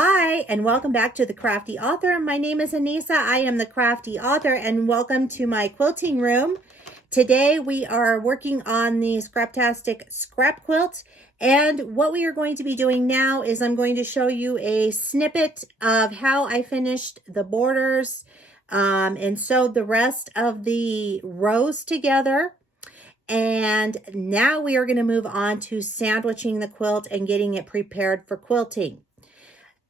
Hi, and welcome back to the Crafty Author. My name is Anissa. I am the Crafty Author, and welcome to my quilting room. Today we are working on the Scraptastic Scrap Quilt, and what we are going to be doing now is I'm going to show you a snippet of how I finished the borders and sewed the rest of the rows together. And now we are going to move on to sandwiching the quilt and getting it prepared for quilting.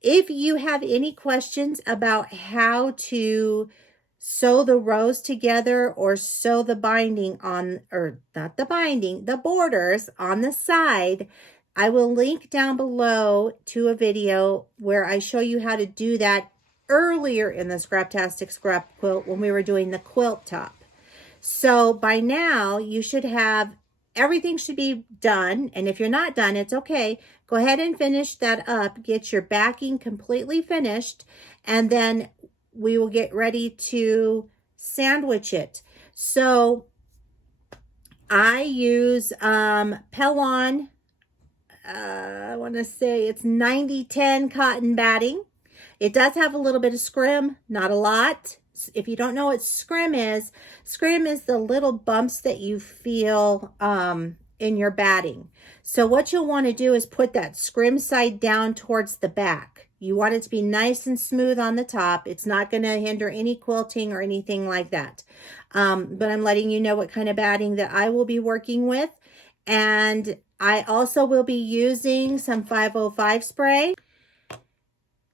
If you have any questions about how to sew the rows together or sew the binding on, or not the binding, the borders on the side, I will link down below to a video where I show you how to do that earlier in the Scraptastic Scrap Quilt when we were doing the quilt top. So by now you should have everything should be done, and if you're not done, it's okay. Go ahead and finish that up. Get your backing completely finished, and then we will get ready to sandwich it. So I use Pellon, I want to say it's 90-10 cotton batting. It does have a little bit of scrim, not a lot. If you don't know what scrim is the little bumps that you feel in your batting. So what you'll want to do is put that scrim side down towards the back. You want it to be nice and smooth on the top. It's not going to hinder any quilting or anything like that. But I'm letting you know what kind of batting that I will be working with. And I also will be using some 505 spray.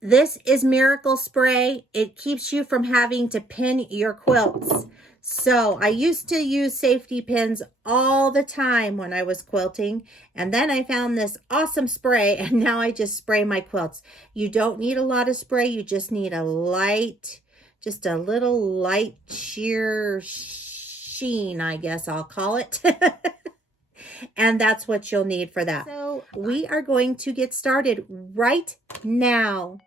This is Miracle Spray. It keeps you from having to pin your quilts. So I used to use safety pins all the time when I was quilting. And then I found this awesome spray, and now I just spray my quilts. You don't need a lot of spray. You just need a light, just a little light sheer sheen, I guess I'll call it. And that's what you'll need for that. So we are going to get started right now.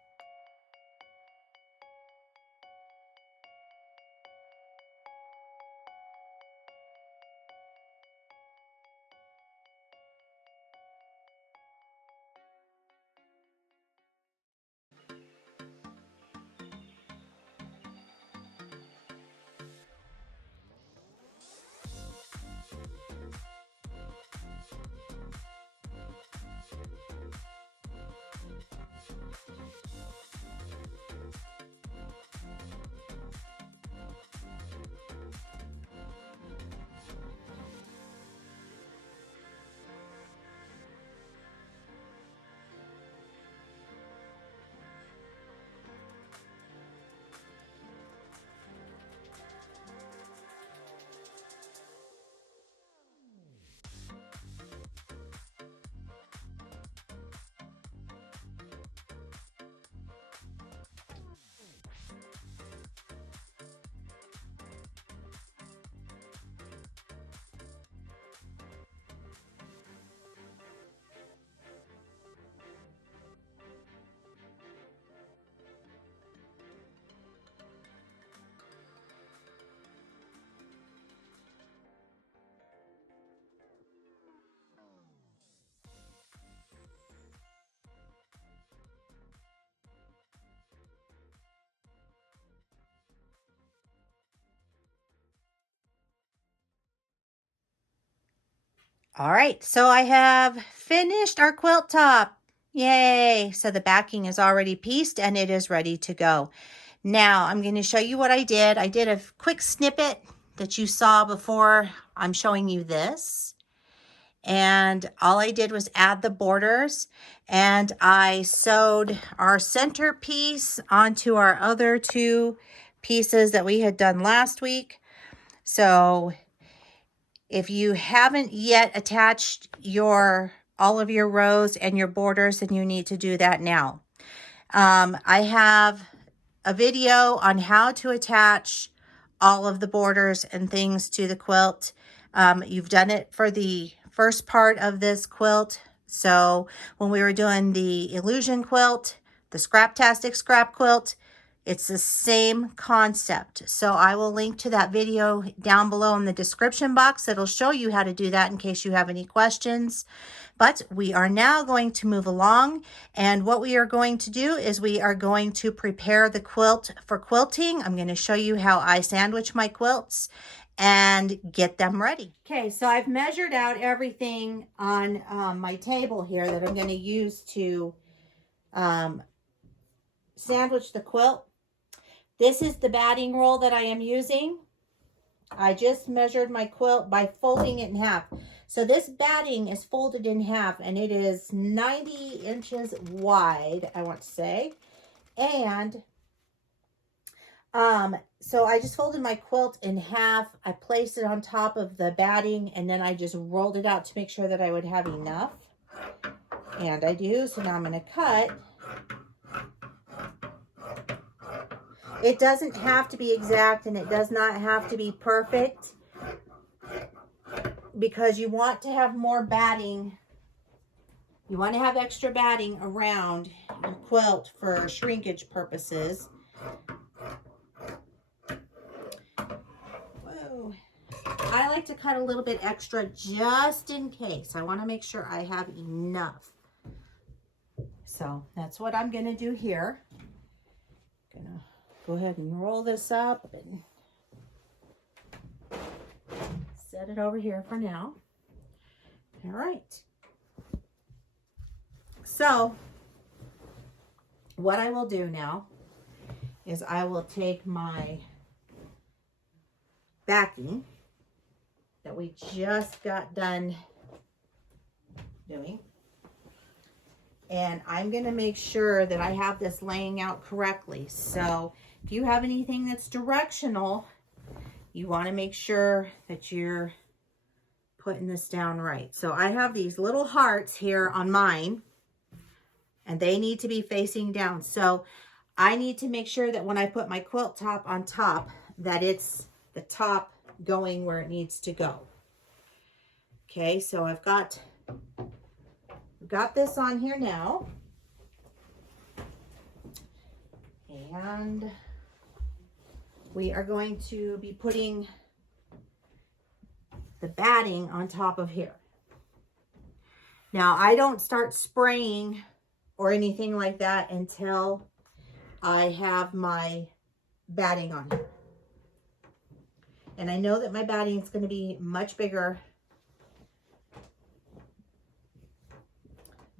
All right, so I have finished our quilt top. Yay! So the backing is already pieced and it is ready to go. Now I'm going to show you what I did. I did a quick snippet that you saw before. I'm showing you this. And all I did was add the borders, and I sewed our center piece onto our other two pieces that we had done last week. So if you haven't yet attached all of your rows and your borders, then you need to do that now. I have a video on how to attach all of the borders and things to the quilt. You've done it for the first part of this quilt. So when we were doing the illusion quilt, the Scraptastic Scrap Quilt, it's the same concept. So I will link to that video down below in the description box. It'll show you how to do that in case you have any questions. But we are now going to move along, and what we are going to do is we are going to prepare the quilt for quilting. I'm going to show you how I sandwich my quilts and get them ready. Okay, so I've measured out everything on my table here that I'm going to use to sandwich the quilt. This is the batting roll that I am using. I just measured my quilt by folding it in half. So this batting is folded in half, and it is 90 inches wide, I want to say. And so I just folded my quilt in half. I placed it on top of the batting, and then I just rolled it out to make sure that I would have enough. And I do. So now I'm going to cut. It doesn't have to be exact, and it does not have to be perfect, because you want to have more batting. You want to have extra batting around your quilt for shrinkage purposes. Whoa. I like to cut a little bit extra just in case. I want to make sure I have enough. So that's what I'm going to do here. I'm going to go ahead and roll this up and set it over here for now. All right. So what I will do now is I will take my backing that we just got done doing, and I'm going to make sure that I have this laying out correctly. So if you have anything that's directional, you want to make sure that you're putting this down right. So I have these little hearts here on mine, and they need to be facing down. So I need to make sure that when I put my quilt top on top, that it's the top going where it needs to go. Okay, so I've got this on here now. And we are going to be putting the batting on top of here. Now, I don't start spraying or anything like that until I have my batting on here. And I know that my batting is going to be much bigger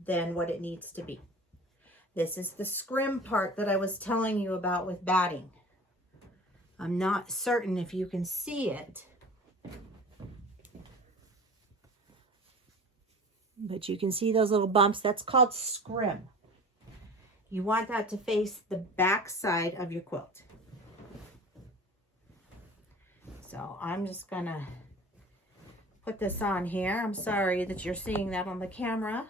than what it needs to be. This is the scrim part that I was telling you about with batting. I'm not certain if you can see it, but you can see those little bumps. That's called scrim. You want that to face the back side of your quilt. So I'm just gonna put this on here. I'm sorry that you're seeing that on the camera.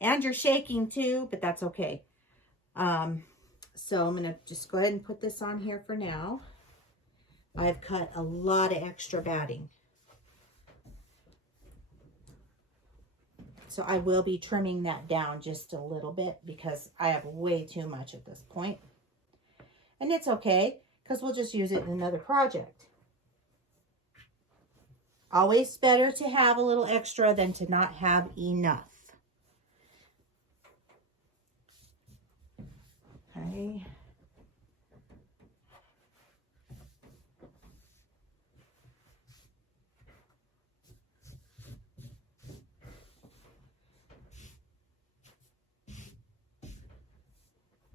And you're shaking too, but that's okay. So I'm gonna just go ahead and put this on here for now. I've cut a lot of extra batting. So I will be trimming that down just a little bit because I have way too much at this point. And it's okay, because we'll just use it in another project. Always better to have a little extra than to not have enough. Okay.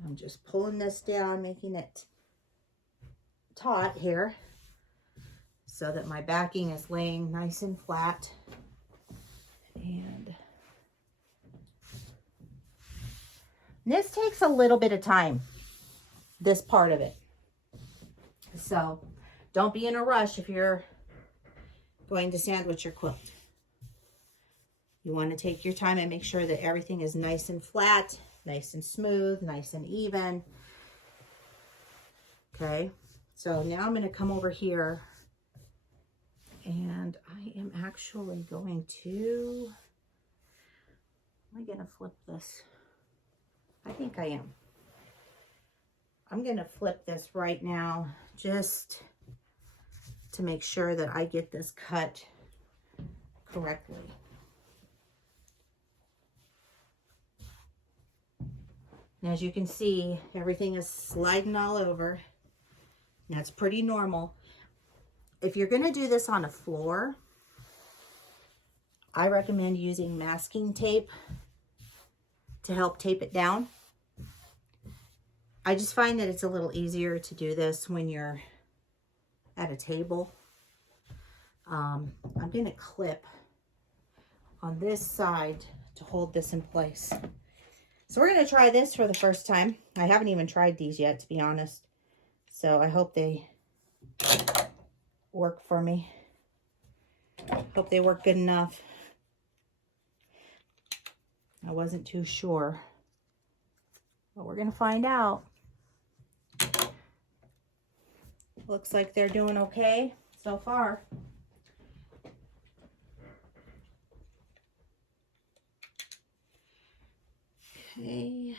I'm just pulling this down, making it taut here so that my backing is laying nice and flat. And this takes a little bit of time, this part of it. So don't be in a rush if you're going to sandwich your quilt. You want to take your time and make sure that everything is nice and flat, nice and smooth, nice and even. Okay, so now I'm going to come over here, and I am actually going to, am I going to flip this? I think I am. I'm going to flip this right now just to make sure that I get this cut correctly. And as you can see, everything is sliding all over. That's pretty normal. If you're going to do this on a floor, I recommend using masking tape to help tape it down. I just find that it's a little easier to do this when you're at a table. I'm going to clip on this side to hold this in place. So we're going to try this for the first time. I haven't even tried these yet, to be honest. So I hope they work for me. Hope they work good enough. I wasn't too sure, but we're going to find out. Looks like they're doing okay so far. Okay.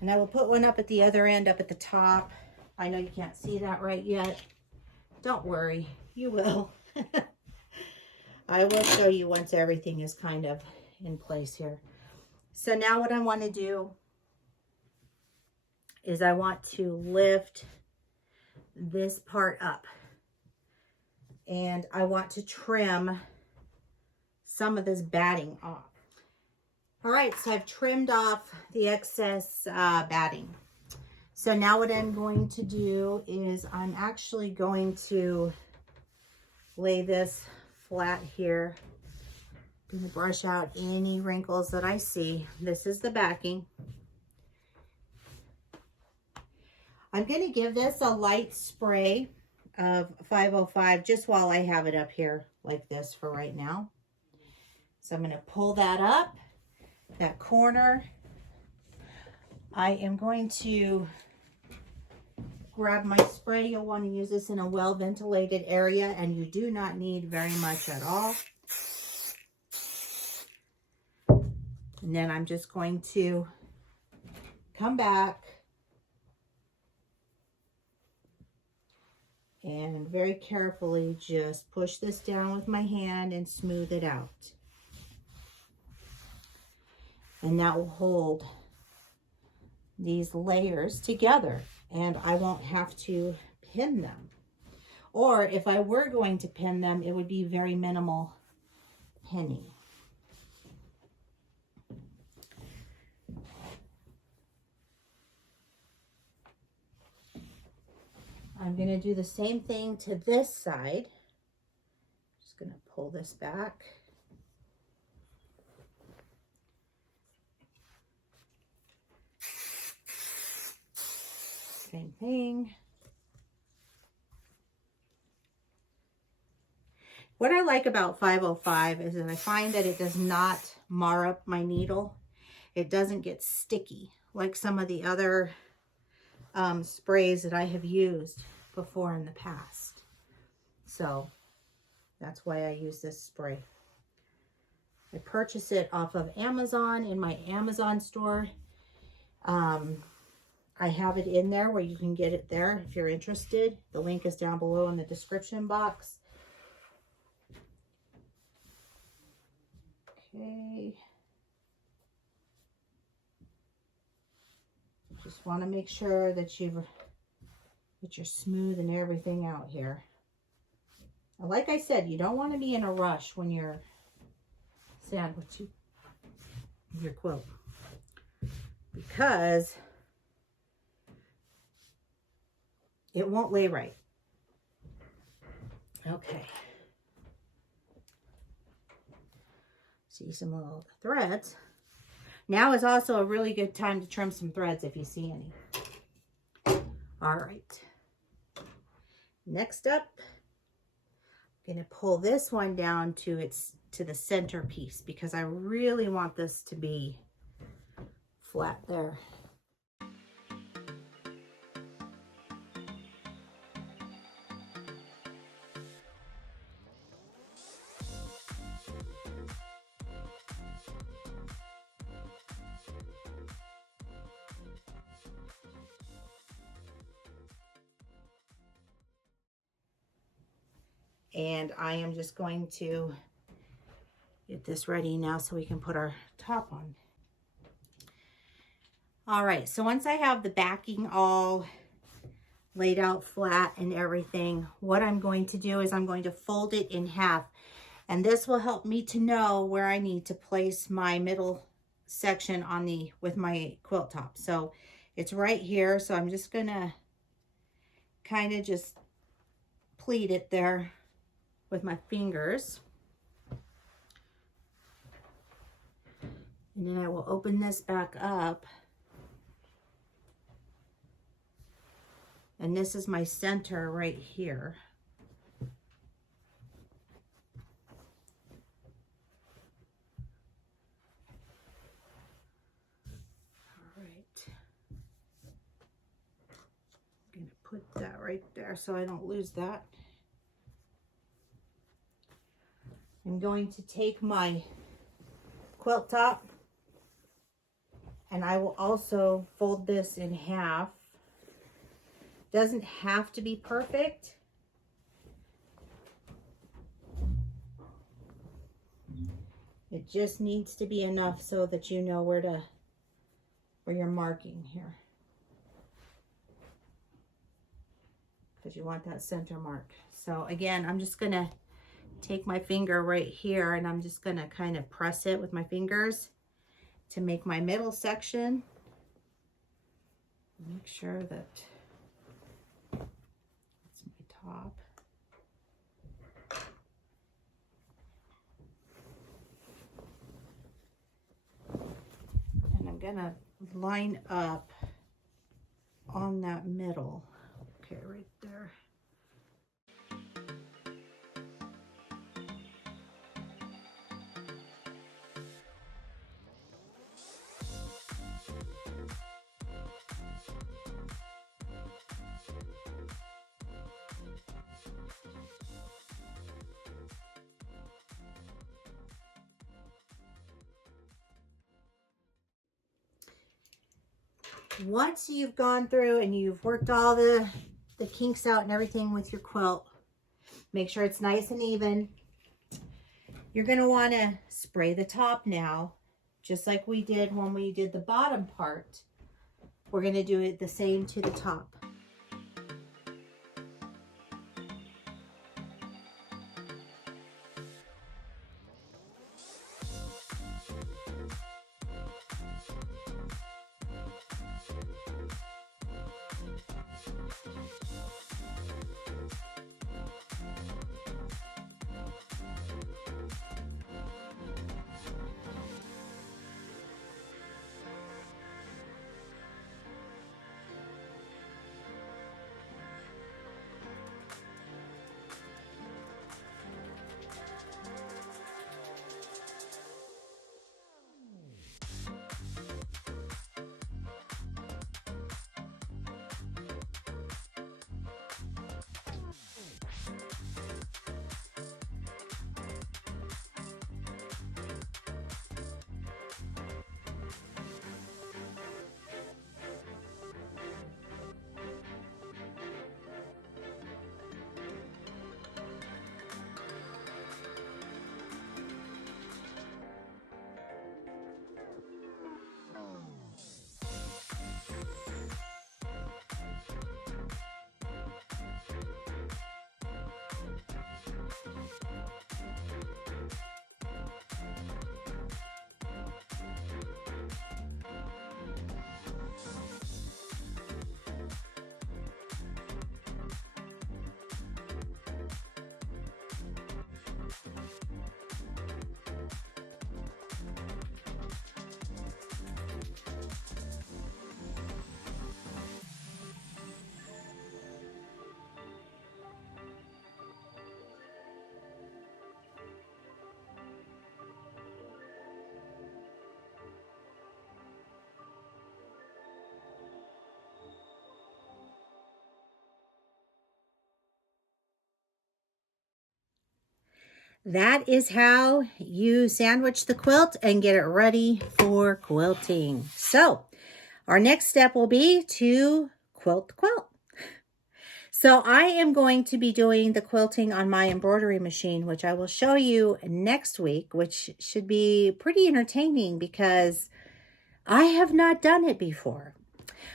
And I will put one up at the other end, up at the top. I know you can't see that right yet. Don't worry, you will. I will show you once everything is kind of in place here. So now what I want to do is I want to lift this part up. And I want to trim some of this batting off. All right, so I've trimmed off the excess batting. So now what I'm going to do is I'm actually going to lay this flat here. I'm going to brush out any wrinkles that I see. This is the backing. I'm going to give this a light spray of 505 just while I have it up here like this for right now. So I'm going to pull that up, that corner. I am going to grab my spray. You'll want to use this in a well-ventilated area, and you do not need very much at all. And then I'm just going to come back and very carefully just push this down with my hand and smooth it out. And that will hold these layers together, and I won't have to pin them. Or if I were going to pin them, it would be very minimal pinning. I'm going to do the same thing to this side. Just going to pull this back. Same thing. What I like about 505 is that I find that it does not mar up my needle. It doesn't get sticky like some of the other sprays that I have used before in the past. So that's why I use this spray. I purchased it off of Amazon in my Amazon store. I have it in there where you can get it there if you're interested. The link is down below in the description box. Okay. Just want to make sure that you're smoothing everything out here. And like I said, you don't want to be in a rush when you're sandwiching your quilt, because it won't lay right. Okay. See some little threads. Now is also a really good time to trim some threads if you see any. All right. Next up, I'm going to pull this one down to the center piece because I really want this to be flat there. And I am just going to get this ready now so we can put our top on. All right, so once I have the backing all laid out flat and everything, what I'm going to do is I'm going to fold it in half. And this will help me to know where I need to place my middle section on with my quilt top. So it's right here. So I'm just gonna kind of just pleat it there with my fingers. And then I will open this back up. And this is my center right here. Put that right there so I don't lose that. I'm going to take my quilt top and I will also fold this in half. Doesn't have to be perfect. It just needs to be enough so that you know where you're marking here. Because you want that center mark. So again, I'm just gonna take my finger right here and I'm just gonna kind of press it with my fingers to make my middle section. Make sure that that's my top. And I'm gonna line up on that middle. Okay, right there. Once you've gone through and you've worked all the kinks out and everything with your quilt, make sure it's nice and even. You're going to want to spray the top now, just like we did when we did the bottom part. We're going to do it the same to the top. That is how you sandwich the quilt and get it ready for quilting. So our next step will be to quilt the quilt. So I am going to be doing the quilting on my embroidery machine, which I will show you next week, which should be pretty entertaining because I have not done it before.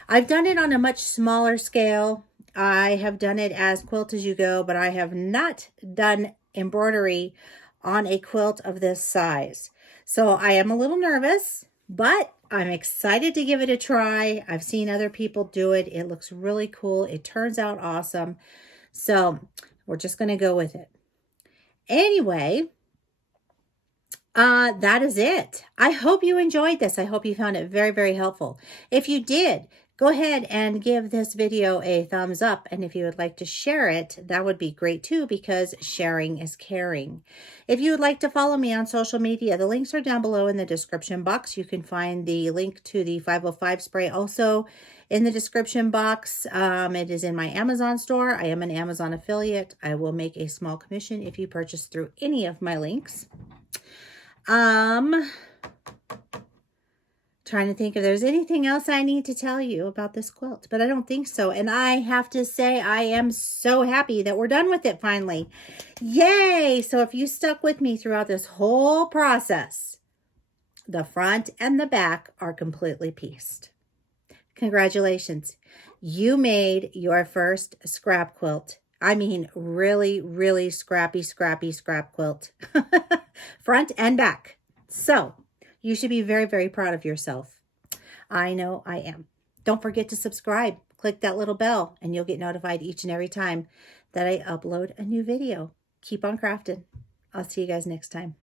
I've done it on a much smaller scale. I have done it as quilt as you go, but I have not done embroidery on a quilt of this size. So I am a little nervous, but I'm excited to give it a try. I've seen other people do it. It looks really cool. It turns out awesome. So we're just going to go with it. Anyway, that is it. I hope you enjoyed this. I hope you found it very, very helpful. If you did, go ahead and give this video a thumbs up. And if you would like to share it, that would be great too, because sharing is caring. If you would like to follow me on social media, the links are down below in the description box. You can find the link to the 505 spray also in the description box. It is in my Amazon store. I am an Amazon affiliate. I will make a small commission if you purchase through any of my links. Trying to think if there's anything else I need to tell you about this quilt, but I don't think so. And I have to say, I am so happy that we're done with it finally. Yay! So if you stuck with me throughout this whole process, the front and the back are completely pieced. Congratulations. You made your first scrap quilt. I mean, really, really scrappy scrap quilt. Front and back. So you should be very, very proud of yourself. I know I am. Don't forget to subscribe. Click that little bell and you'll get notified each and every time that I upload a new video. Keep on crafting. I'll see you guys next time.